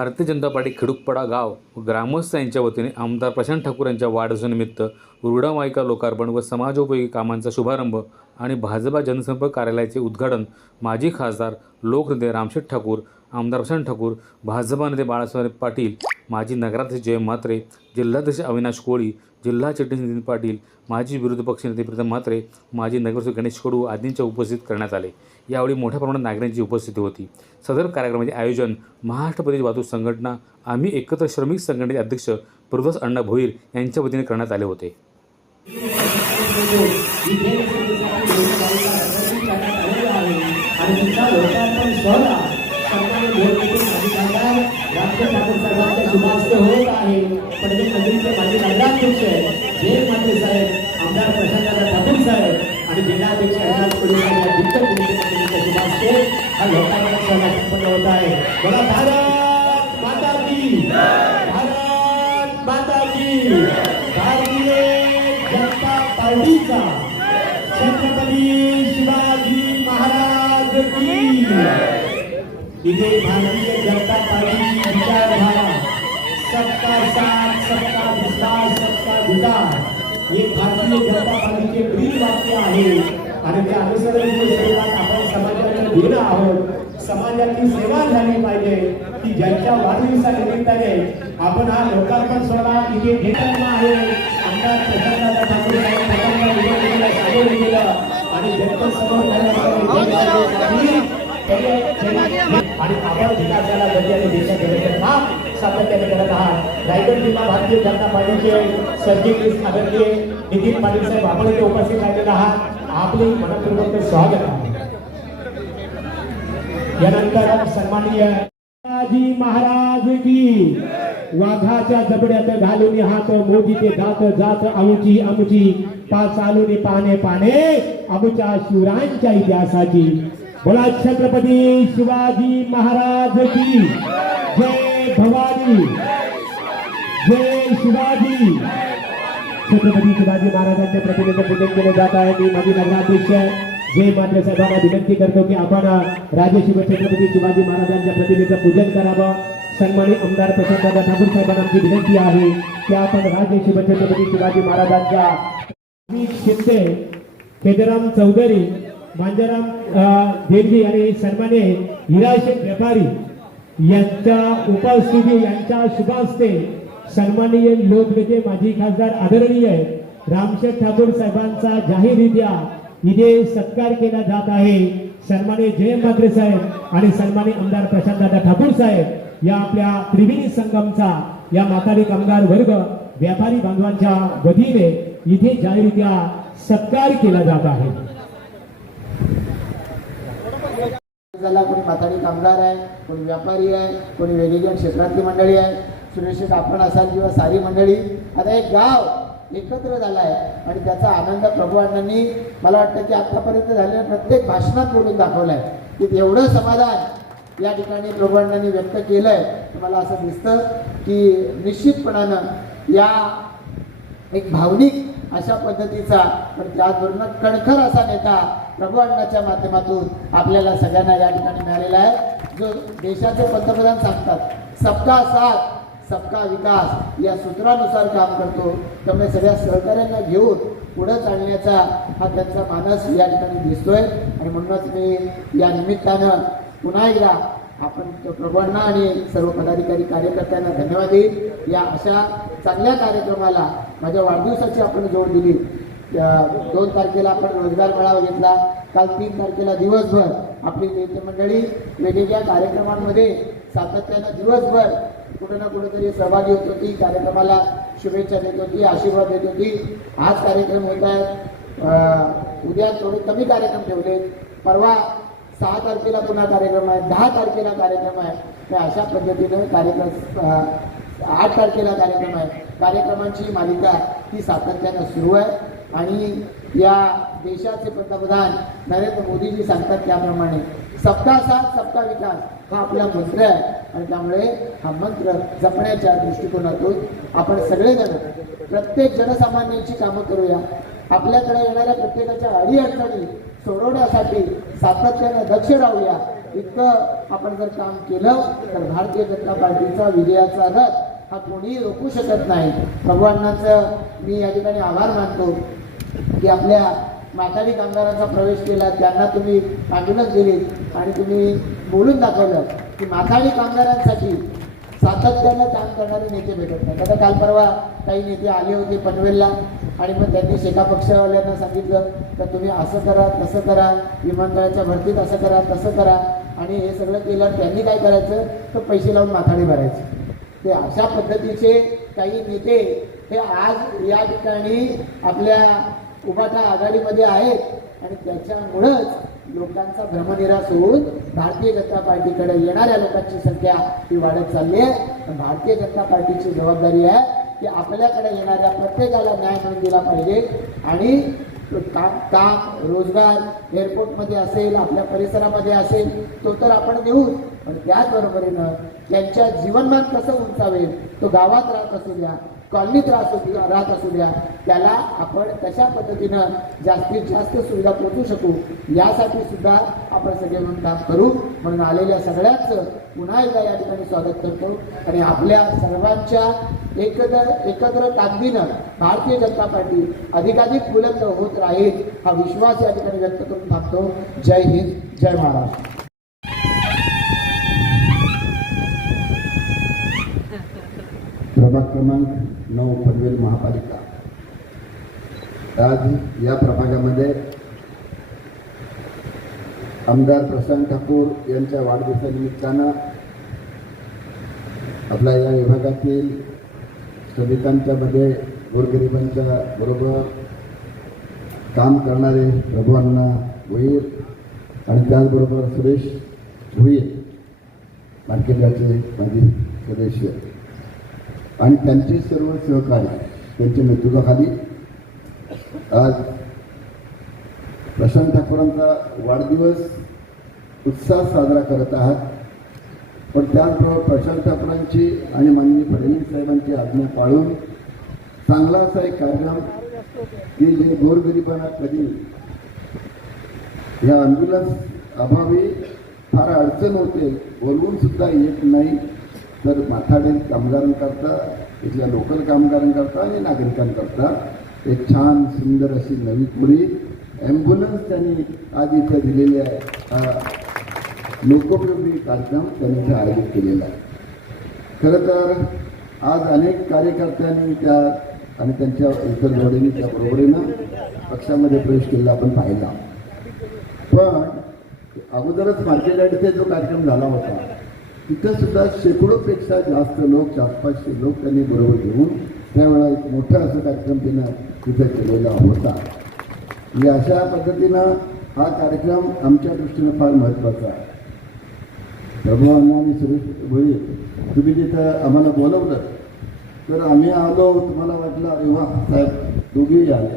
Bharatiya Janata party खिडूकपाडा गाव व ग्रामस्थ यांच्या वतीने आमदार प्रशांत ठाकूर यांच्या वाढदिवसानिमित्त रुग्णवाहिका लोकार्पण व समाजोपयोगी कामांचा शुभारंभ आणि भाजपा जनसंपर्क कार्यालयाचे उद्घाटन माजी खासदार लोकनेते रामशेठ ठाकूर, आमदार प्रशांत ठाकूर, भाजपा नेते बाळासाहेब पाटील, माजी नगराध्यक्ष जयंत म्हात्रे, जिल्हाध्यक्ष अविनाश कोळी, जिल्हा चिटणीस नितीन पाटील, माजी विरोधी पक्षनेते प्रीतम म्हात्रे, माजी नगरसेवक गणेश कडू आदींच्या उपस्थित करण्यात आले। यावेळी मोठ्या प्रमाणात नागरिकांची उपस्थिती होती। सदर कार्यक्रमाचे आयोजन महाराष्ट्र प्रदेश वाहतूक संघटना आम्ही एकत्र श्रमिक संघटनेचे अध्यक्ष प्रभुदास अण्णा भोईर यांच्या वतीने करण्यात आले होते। आमदार प्रशांत ठाकूर साहेब आणि जिल्हाध्यक्ष अविनाश कोळी हा लोकांचा सहभाग संपन्न होत आहे। बोला भारत माता की, भारत माता की। भारतीय जनता पार्टीचा छत्रपती शिवाजी महाराज की। इथे भारतीय जनता पार्टीची विचारधारा सबका साथ, सबका विकास, सबका विकास हे भारतीय जनता पार्टीचे ब्रीद वाक्य आहे आणि त्या अनुसरणाच्या स्वरूपात आपण समाजाला देणं आहोत। समाजाची सेवा झाली पाहिजे की ज्यांच्या वाढदिवसानिमित्ताने आपण हा लोकार्पण सोहळा इथे घेतला आहे। आमदार प्रशांत ठाकूर साहेब सादर केलं आणि जनतेसमोर आणि आपण विकासाला गती देशाचे काम सातत्याने करत आहात। रायगड जिल्हा भारतीय जनता पार्टीचे सरचिटणीस आदरणीय नितीन पाटील साहेब आपण इथे उपस्थित राहिलेले आहात। आपले मनपूर्वक स्वागत आहे। यानंतर सन्माननीय शिवाजी महाराज की। वाघाच्या जबड्यात घालून हात मोदीचे दात जात आमची आमची चालून पाने पाने आमच्या शिवरायांच्या इतिहासाची। बोला छत्रपती शिवाजी महाराज की जय। भवानी जय शिवाजी। छत्रपती शिवाजी महाराजांच्या प्रतिमेचं पूजन केले जात आहे। मी माजी नगराध्यक्ष जयंत म्हात्रे साहेबांना विनंती करतो की आपण राजशिव छत्रपती शिवाजी महाराजांच्या प्रतिमेचं पूजन करावं। सन्मानित आमदार प्रशांत ठाकूर साहेबांना आमची विनंती आहे की आपण राजशिव छत्रपती शिवाजी महाराजांच्या शिंदे, केदाराम चौधरी, मांजराम देवजी आणि सन्मानिय हिराशेख व्यापारी यांच्या उपस्थिती यांच्या शुभास्ते सन्माननीय लोकनेते माजी खासदार आदरणीय रामशेठ ठाकूर साहेबांचा जाहीररित्या इथे सत्कार केला जात आहे। सन्माननीय जयंत म्हात्रे साहेब आणि सन्माननीय आमदार प्रशांत ठाकूर साहेब या आपल्या त्रिवेणी संगमचा या माथाडी कामगार वर्ग व्यापारी बांधवांच्या वतीने इथे जाहीररित्या सत्कार केला जात आहे। कोणी माथाडी कामगार आहे, कोणी व्यापारी आहे, कोणी वेगवेगळ्या क्षेत्रातली मंडळी आहे, सुरक्षित आपण असाल किंवा सारी मंडळी। आता एक गाव एकत्र झालं आहे आणि त्याचा आनंद प्रभू अण्णांनी मला वाटतं की आतापर्यंत झालेल्या प्रत्येक भाषणात बोलून दाखवलं आहे की एवढं समाधान या ठिकाणी प्रभू अण्णांनी व्यक्त केलं आहे। मला असं दिसतं की निश्चितपणानं या एक भावनिक अशा पद्धतीचा पण त्याचबरोबर कणखर असा नेता प्रभू अण्णांच्या माध्यमातून आपल्याला सगळ्यांना या ठिकाणी मिळालेला आहे। जो देशाचे पंतप्रधान सांगतात सबका साथ सबका विकास या सूत्रानुसार काम करतो। त्यामुळे सगळ्या सहकार्यांना घेऊन पुढे चालण्याचा हा त्यांचा मानस या ठिकाणी दिसतोय आणि म्हणूनच मी या निमित्तानं पुन्हा एकदा आपण प्रभू अण्णा आणि सर्व पदाधिकारी कार्यकर्त्यांना धन्यवाद देईल। या अशा चांगल्या कार्यक्रमाला माझ्या वाढदिवसाची आपण जोड दिली। 2 तारखेला आपण रोजगार मेळावा घेतला, काल 3 तारखेला दिवसभर आपली नेते मंडळी वेगवेगळ्या कार्यक्रमांमध्ये सातत्यानं दिवसभर कुठे ना कुठेतरी सहभागी होत होती, कार्यक्रमाला शुभेच्छा देत होती, आशीर्वाद देत होती। आज कार्यक्रम होत आहेत, उद्या थोडे कमी कार्यक्रम ठेवले, परवा 6 तारखेला पुन्हा कार्यक्रम आहे, 10 तारखेला कार्यक्रम आहे। अशा पद्धतीने कार्यक्रम 8 तारखेला कार्यक्रम आहे। कार्यक्रमांची मालिका ही सातत्यानं सुरू आहे आणि या देशाचे पंतप्रधान नरेंद्र मोदीजी सांगतात त्याप्रमाणे सबका साथ सबका विकास हा आपला मंत्र आहे आणि त्यामुळे हा मंत्र जपण्याच्या दृष्टिकोनातून आपण सगळेजण प्रत्येक जनसामान्यांची कामं करूया। आपल्याकडे येणाऱ्या प्रत्येकाच्या अडीअडचणी सोडवण्यासाठी सातत्याने दक्ष राहूया इतकं आपण जर काम केलं तर भारतीय जनता पार्टीचा विजयाचा रथ हा कोणीही रोखू शकत नाही. भगवानाचं मी या ठिकाणी आभार मानतो की आपल्या माथाडी कामगारांचा प्रवेश केला, त्यांना तुम्ही ॲम्ब्युलन्स दिलीत आणि तुम्ही बोलून दाखवलं की माथाडी कामगारांसाठी सातत्यानं काम करणारे नेते भेटत नाहीत. आता काल परवा काही नेते आले होते पनवेलला आणि मग त्यांनी शेका पक्षवाल्यांना सांगितलं तर तुम्ही असं करा तसं करा, विमानतळाच्या भरतीत असं करा तसं करा, आणि हे सगळं केलं त्यांनी काय करायचं तर पैसे लावून माथाडी भरायचे. ते अशा पद्धतीचे काही नेते हे आज या ठिकाणी आपल्या उभाटा आघाडीमध्ये आहेत आणि त्याच्यामुळंच लोकांचा भ्रमनिरास होऊन भारतीय जनता पार्टीकडे येणाऱ्या लोकांची संख्या ही वाढत चालली आहे. भारतीय जनता पार्टीची जबाबदारी आहे की आपल्याकडे येणाऱ्या प्रत्येकाला न्याय मिळून दिला पाहिजे आणि काम रोजगार एअरपोर्टमध्ये असेल, आपल्या परिसरामध्ये असेल तो तर आपण देऊच, पण त्याचबरोबरीनं त्यांच्या जीवनमान कसं उंचावेल, तो गावात राहत असू द्या, कॉलनीत राहत असू द्या, त्याला आपण कशा पद्धतीनं जास्तीत जास्त सुविधा पोहोचू शकू यासाठी सुद्धा आपण सगळे म्हणून काम करू. म्हणून आलेल्या सगळ्यांचं पुन्हा एकदा या ठिकाणी स्वागत करतो आणि आपल्या सर्वांच्या एकत्र ताकदीनं भारतीय जनता पार्टी अधिकाधिक बुलंद होत राहील हा विश्वास या ठिकाणी व्यक्त करून थांबतो. जय हिंद, जय महाराष्ट्र. प्रभाग क्रमांक 9 पनवेल महापालिका. आज या प्रभागामध्ये आमदार प्रशांत ठाकूर यांच्या वाढदिवसानिमित्तानं आपल्या या विभागातील श्रमिकांच्या मध्ये गोरगरिबांच्या बरोबर काम करणारे प्रभुअण्णा भोईर आणि त्याचबरोबर सुरेश भोईर मार्केटचे माजी सदस्य आणि त्यांचे सर्व सहकारी त्यांच्या नेतृत्वाखाली आज प्रशांत ठाकूरांचा वाढदिवस उत्साहात साजरा करत आहात. पण त्याचबरोबर प्रशांत ठाकूरांची आणि माननीय फडणवीस साहेबांची आज्ञा पाळून चांगला असा एक कार्यक्रम की जे गोरगरिबांना कधी या ॲम्ब्युलन्स अभावी फार अडचण होते, बोलवून सुद्धा येत नाही, तर माथाडी कामगारांकरता, इथल्या लोकल कामगारांकरता आणि नागरिकांकरता एक छान सुंदर अशी नवी पुरी ॲम्ब्युलन्स त्यांनी आज इथे दिलेली आहे. हा लोकोपयोगी कार्यक्रम त्यांनी इथे आयोजित केलेला आहे. खरं तर आज अनेक कार्यकर्त्यांनी त्या आणि त्यांच्या इतर जोडीने त्या बरोबरीनं पक्षामध्ये प्रवेश केला आपण पाहिला. पण अगोदरच मार्केट यार्डचे जो कार्यक्रम झाला होता तिथं सुद्धा शेकडोपेक्षा जास्त लोक, 400-500 लोक त्यांनी बरोबर घेऊन त्यावेळेला एक मोठा असा कार्यक्रम त्यानं तिथं केलेला होता. म्हणजे अशा पद्धतीनं हा कार्यक्रम आमच्या दृष्टीनं फार महत्त्वाचा आहे. प्रभुअण्णा आणि सुरेश भोईर तुम्ही जिथं आम्हाला बोलवलं तर आम्ही आलो, तुम्हाला वाटलं अरे वा साहेब दोघेही आले,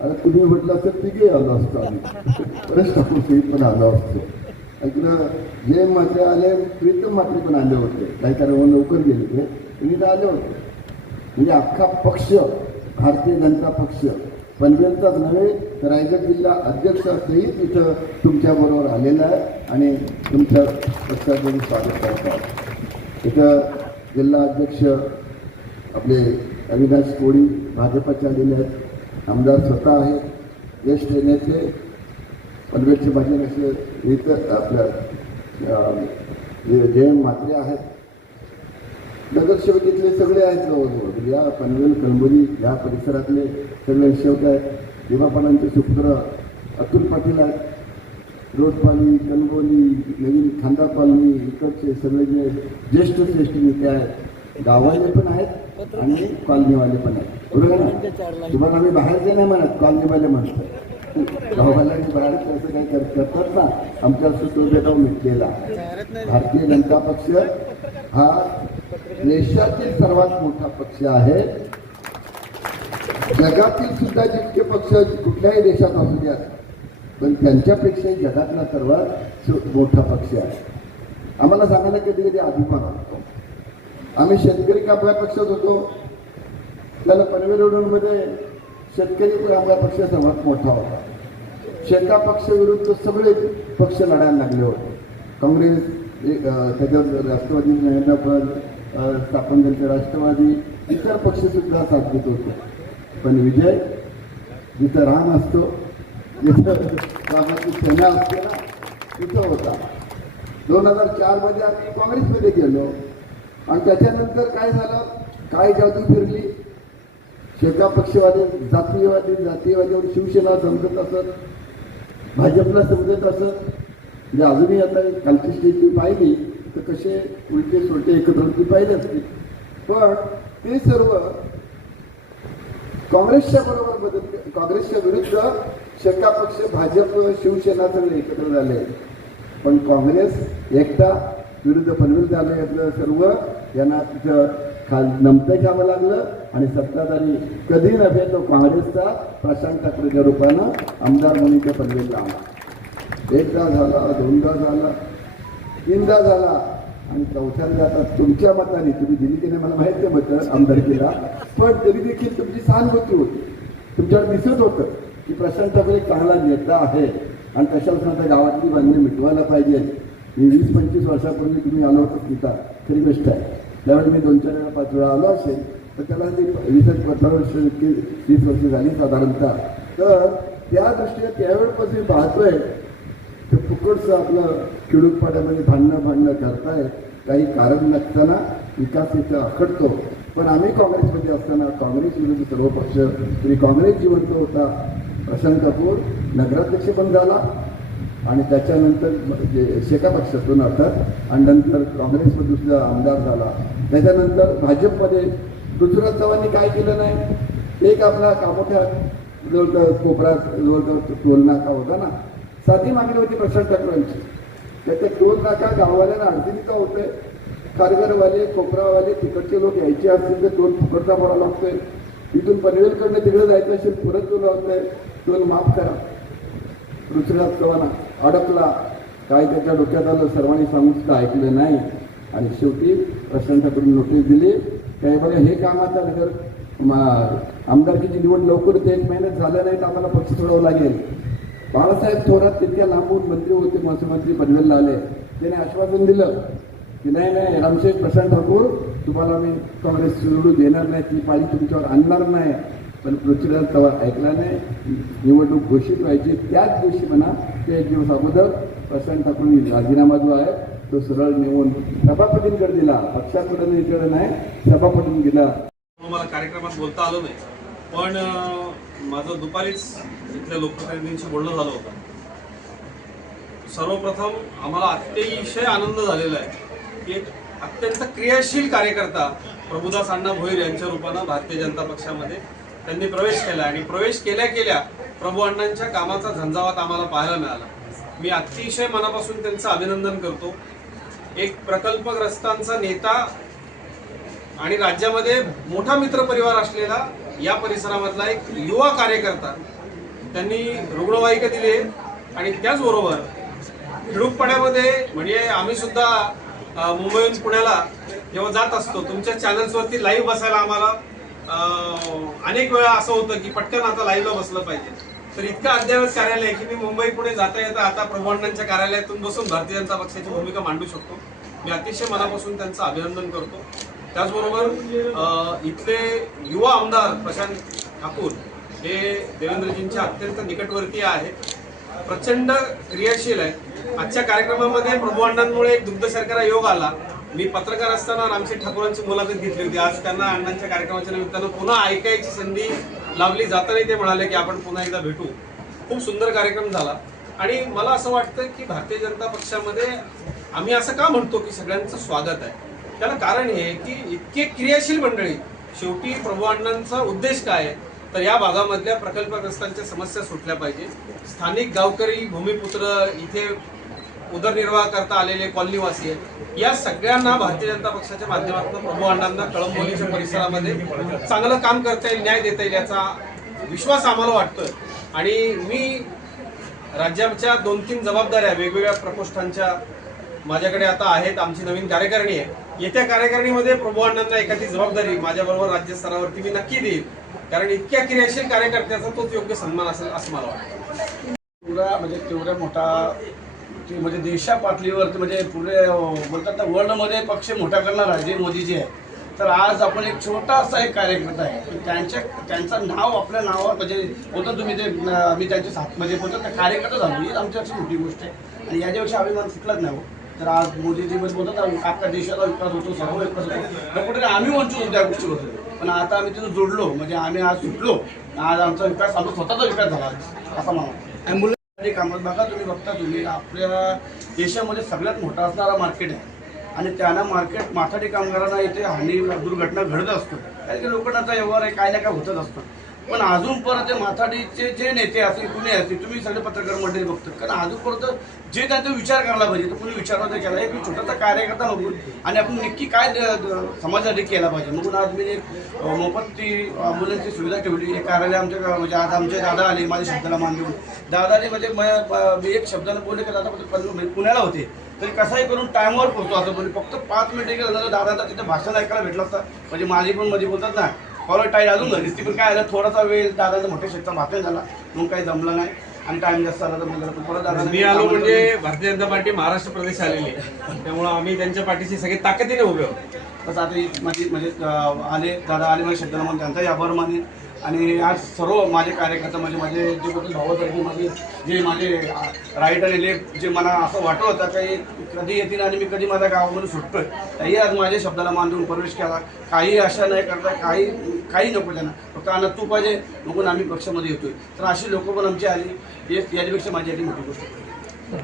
आता तुम्ही म्हटलं असेल तिघेही आलो असतो, आम्ही बरेच ठाकूर सहित पण आलो असतो. इकडं जे मात्र आले प्रीतम मात्र पण आले होते, काही कारण लवकर गेले ते तुम्ही तर आले होते. म्हणजे अख्खा पक्ष, भारतीय जनता पक्ष पनवेलचाच नव्हे तर रायगड जिल्हा अध्यक्षासहित इथं तुमच्याबरोबर आलेला आहे आणि तुमच्या पक्षाचं स्वागत करतात. इथं जिल्हा अध्यक्ष आपले अविनाश कोळी भाजपचे आलेले आहेत, आमदार स्वतः आहेत, ज्येष्ठ नेते पनवेलचे भाजप असे इथं आपल्या जयंत म्हात्रे आहेत, नगरसेवक इथले सगळे आहेत जवळजवळ या पनवेल कळंबोली या परिसरातले सगळे सेवक आहेत. देवापालांचे सुपुत्र अतुल पाटील आहेत, रोडपाली, कणगोली, नवीन खांदा कॉलनी, इकडचे सगळे जे ज्येष्ठ नेते आहेत, गाववाले पण आहेत आणि कॉलनीवाले पण आहेत. बरोबर ना? तुम्हाला आम्ही बाहेरचे नाही म्हणत, कॉलनीवाले म्हणतो. गाववाल्यांनी बाहेर असं काही करतात ना, आमच्या सुशोभेला मिटलेला भारतीय जनता पक्ष हा देशातील सर्वात मोठा पक्ष आहे. जगातील सुद्धा जितके पक्ष कुठल्याही देशात असू द्या, पण त्यांच्यापेक्षाही जगातला सर्वात मोठा पक्ष आहे. आम्हाला सांगायला कधी कधी अभिमान वाटतो. आम्ही शेतकरी कामगार पक्षात होतो, त्याला पनवेल रोडमध्ये शेतकरी कामगार पक्ष सर्वात मोठा होता. शेका पक्ष विरुद्ध सगळे पक्ष लढायला लागले होते. काँग्रेस त्याच्यावर राष्ट्रवादी नरेंद्र पवार स्थापन झाले, राष्ट्रवादी इतर पक्षसुद्धा साथ देत होते. पण विजय जिथं राम असतो, जिथं रामाची सेना असते ना, तिथं होता. 2004 आम्ही काँग्रेसमध्ये गेलो आणि त्याच्यानंतर काय झालं, काय जादू फिरली. शेका पक्षवादी जातीयवादी शिवसेना समजत असत, भाजपला समजत असत. म्हणजे अजूनही आता कालची स्टेटची पाहिली तर कसे उलटे सोलटे एकत्र पाहिले असते. पण ते सर्व काँग्रेसच्या बरोबर काँग्रेसच्या विरुद्ध शेका पक्ष, भाजप, शिवसेना सगळे एकत्र झाले. पण काँग्रेस एकटा विरुद्ध पनवेल तालुक्यातलं सर्व यांना तिथं नमतं घ्यावं लागलं आणि सत्ताधारी कधी नव्हे तो काँग्रेसचा प्रशांत ठाकरेच्या रूपानं आमदार म्हणून ते पनवेलला आला. एकदा झाला, दोनदा झाला, तीनदा झाला आणि चौथ्यांदा आता तुमच्या मताने तुम्ही दिली की नाही मला माहीत नाही मतं आमदारकीला, पण तरी देखील तुमची सहानुभूती होती. तुमच्यावर दिसत होतं की प्रशांत ठाकरे एक चांगला नेता आहे आणि तशाच नंतर गावातली बांधणी मिटवायला पाहिजे. मी 20-25 वर्षापूर्वी तुम्ही आलो होतो तिथं, खरी गोष्ट आहे. त्यावेळी मी 2-4 वेळा 5 वेळा आलो असेल तर त्याला ती 20 वर्ष झाली साधारणतः. तर त्या दृष्टीने त्यावेळेपासून पाहतोय ते फुकटचं आपलं खिडूकपाड्यामध्ये भांडणं करतायत. काही कारण नसताना विकास इथं आखडतो. पण आम्ही काँग्रेसमध्ये असताना काँग्रेस विरुद्ध सर्व पक्ष, तरी काँग्रेस जिवंत होता. प्रशांत कपूर नगराध्यक्ष पण झाला आणि त्याच्यानंतर शेका पक्षातून अर्थात, आणि नंतर काँग्रेसमध्ये सुद्धा आमदार झाला. त्याच्यानंतर भाजपमध्ये पृथ्वीराज चव्हाणांनी काय केलं नाही. एक आपला कामोठा जवळ कोपरा जवळ टोल नाका होता ना, साधी मागणी होती प्रशांत ठाकरेंची. त्याच्या टोल नाका गाववाल्यांना अडचणीचा होतोय. खारघरवाले, कोपरावाले, तिकडचे लोक यायचे असतील तर टोल फुकटचा भरावा लागतोय. इथून पनवेलकडनं तिकडे जायचं असेल परत टोल होतोय, टोल माफ करा. पृथ्वीराज चव्हाण अडकला. काय त्याच्या डोक्यात आलं सर्वांनी सांगून सुद्धा ऐकलं नाही आणि शेवटी प्रशांत ठाकरेंनी नोटीस दिली काय बघा हे काम आता जर आमदारकीची निवड लवकर होते, 1 महिन्यात झालं नाही तर आम्हाला पक्ष सोडावं लागेल. बाळासाहेब थोरात तितक्या लांबून मंत्री होते, महसूलमंत्री पनवेलला आले. त्याने आश्वासन दिलं की नाही रामशेठ प्रशांत ठाकूर तुम्हाला मी काँग्रेस सोडू देणार नाही, ती पाळी तुमच्यावर आणणार नाही. पण पृथ्वीराज चव्हाण ऐकला नाही. निवडणूक घोषित व्हायची त्याच दिवशी म्हणा ते 1 दिवस अगोदर प्रशांत ठाकूर राजीनामा जो आहे तो सरळ नेऊन सभापतींकडे दिला. पक्षाकडे इकडे नाही, सभापतींनी दिला. मला कार्यक्रमात बोलता आलं नाही, पण माझं दुपारीच इथल्या लोकप्रतिनिधींशी बोलणं झालं होतं. सर्वप्रथम आम्हाला अतिशय आनंद झालेला आहे की एक अत्यंत क्रियाशील कार्यकर्ता प्रभुदास अण्णा भोईर यांच्या रूपानं भारतीय जनता पक्षामध्ये त्यांनी प्रवेश केला आणि प्रवेश केल्या प्रभू अण्णांच्या कामाचा झंझावात आम्हाला पाहायला मिळाला. मी अतिशय मनापासून त्यांचं अभिनंदन करतो. एक प्रकल्पग्रस्तांचा नेता आणि राज्यामध्ये मोठा मित्रपरिवार असलेला या परिसरामधला एक युवा कार्यकर्ता त्यांनी रुग्णवाहिका दिली आणि त्याचबरोबर खिडूकपाड्यामध्ये म्हणजे आम्ही सुद्धा मुंबईहून पुण्याला जेव्हा जात असतो तुमच्या चॅनल्सवरती लाईव्ह बसायला आम्हाला अनेक वेळा असं होतं की पटकन आता लाईव्हला बसलं पाहिजे. तर इतकं अद्ययावत कार्यालय आहे की मी मुंबई पुणे जाता येता आता प्रभू अण्णांच्या कार्यालयातून बसून भारतीय जनता पक्षाची भूमिका मांडू शकतो. मी अतिशय मनापासून त्यांचं अभिनंदन करतो. त्याचबरोबर इथले युवा आमदार प्रशांत ठाकूर हे देवेंद्रजींच्या अत्यंत निकटवर्तीय आहेत, प्रचंड क्रियाशील आहे. आजच्या कार्यक्रमामध्ये प्रभू अण्णांमुळे एक दुग्ध शर्करा योग आला. मी पत्रकार असताना रामशेठ ठाकूरांची मुलाखत घेतली होती. आज त्यांना अण्णांच्या कार्यक्रमाच्या निमित्तानं पुन्हा ऐकायची संधी लाभली. जाताना ते म्हणाले की आपण पुन्हा एकदा भेटू. खूप सुंदर कार्यक्रम झाला आणि मला असं वाटतं की भारतीय जनता पक्षामध्ये आम्ही असं का म्हणतो की सगळ्यांचं स्वागत आहे. त्याला कारण हे की इतके क्रियाशील मंडळी. शेवटी प्रभू अण्णांचा उद्देश काय आहे तर या भागामधल्या प्रकल्पग्रस्तांच्या समस्या सुटल्या पाहिजे. स्थानिक गावकरी, भूमिपुत्र, इथे उदरनिर्वाह करता आलेले कॉलनीवासी आहेत, या सगळ्यांना भारतीय जनता पक्षाच्या माध्यमातून प्रभू अण्णांना कळंबोलीच्या परिसरामध्ये चांगलं काम करता येईल, न्याय देता येईल याचा विश्वास आम्हाला वाटतोय. आणि मी राज्याच्या 2-3 जबाबदाऱ्या वेगवेगळ्या प्रकोष्ठांच्या माझ्याकडे आता आहेत. आमची नवीन कार्यकारिणी आहे. येत्या कार्यकारिणीमध्ये प्रभू अण्णांना एखादी जबाबदारी माझ्याबरोबर राज्य स्तरावरती मी नक्की देईल, कारण इतक्या क्रियाशील कार्यकर्त्याचा तोच योग्य सन्मान असेल असं मला वाटतं. तेवढा मोठा ते म्हणजे देशा पातळीवरती म्हणजे पुढे बोलतात ना वर्ल्डमध्ये पक्ष मोठा करणारा जे मोदीजी आहे. तर आज आपण एक छोटासा एक कार्यकर्ता आहे पण त्यांचं नाव आपल्या नावावर म्हणजे बोलतो तुम्ही ते मी त्यांचे साथ म्हणजे बोलतात ना कार्यकर्ता झालो ही आमच्यापेक्षा मोठी गोष्ट आहे आणि याच्यापेक्षा अभिमान कुठलाच नाही हो. तर आज मोदीजी बोलतात ना आपल्या देशाचा विकास होतो सर्व विकास होतो तर कुठे आम्ही वंचित होतो त्या गोष्टीबद्दल पण आता आम्ही तिथं जोडलो म्हणजे आम्ही आज सुटलो आज आमचा विकास आमचा स्वतःचा विकास झाला असा म्हणा. कामात बघा तुम्ही आपल्या देशामध्ये सगळ्यात मोठा असणारा मार्केट आहे आणि त्यांना मार्केट माथाडी कामगारांना इथे हानी दुर्घटना घडत असतो कारण की लोकांचा व्यवहार आहे काय ना काय होतच असतं पण अजून परत ते माथाडीचे जे नेते असतील कुणी असतील तुम्ही सगळे पत्रकार मंडळी बघतात कारण अजून परत जे त्यांचा विचार करायला पाहिजे तर कुणी विचार नाही केला एक छोटासा कार्यकर्ता बघून आणि आपण नक्की काय समाजासाठी केला पाहिजे म्हणून आज मी एक मोफत ती ॲम्ब्युलन्सची सुविधा ठेवली एक कार्यालय आमच्या म्हणजे आज आमचे दादा आले माझ्या शब्दाला मान देऊन दादाने म्हणजे मी एक शब्दाने बोलले की दादा पुण्याला होते तरी कसाही करून टायमावर पोहोचतो असं म्हणजे फक्त 5 मिनिटे गेलं तर दादाचा तिथे भाषण ऐकायला भेटलं असतं म्हणजे माझी पण मध्ये बोलतात ना फॉलो टाईट अजून घरी ती पण काय झालं थोडासा वेळ दादाचा मोठ्या क्षेत्रात भाषण झाला म्हणून काही जमलं नाही आणि टाइम जास्त आला तर म्हणजे परत दादा मी आलो म्हणजे भारतीय जनता पार्टी महाराष्ट्र प्रदेश आलेली त्यामुळे आम्ही त्यांच्या पाठीशी सगळे ताकदीने उभे आहोत. तसं आता माझी म्हणजे आले दादा आले माझ्या शब्दाला म्हणून त्यांचाही आभार मानेन आणि आज सर्व माझे कार्यकर्ता म्हणजे माझे जे बोलतो भावासारखे माझे जे माझे राईट आणि लेफ्ट जे मला असं वाटत होतं काही कधी येतील आणि मी कधी माझ्या गावामध्ये सुटतोय त्याही आज माझ्या शब्दाला मान देऊन प्रवेश केला काही आशा नाही करता काही नको त्यांना फक्त अन्न तू पाहिजे म्हणून आम्ही पक्षामध्ये येतोय तर अशी लोक पण आमची आली याच्यापेक्षा माझ्यासाठी मोठी गोष्ट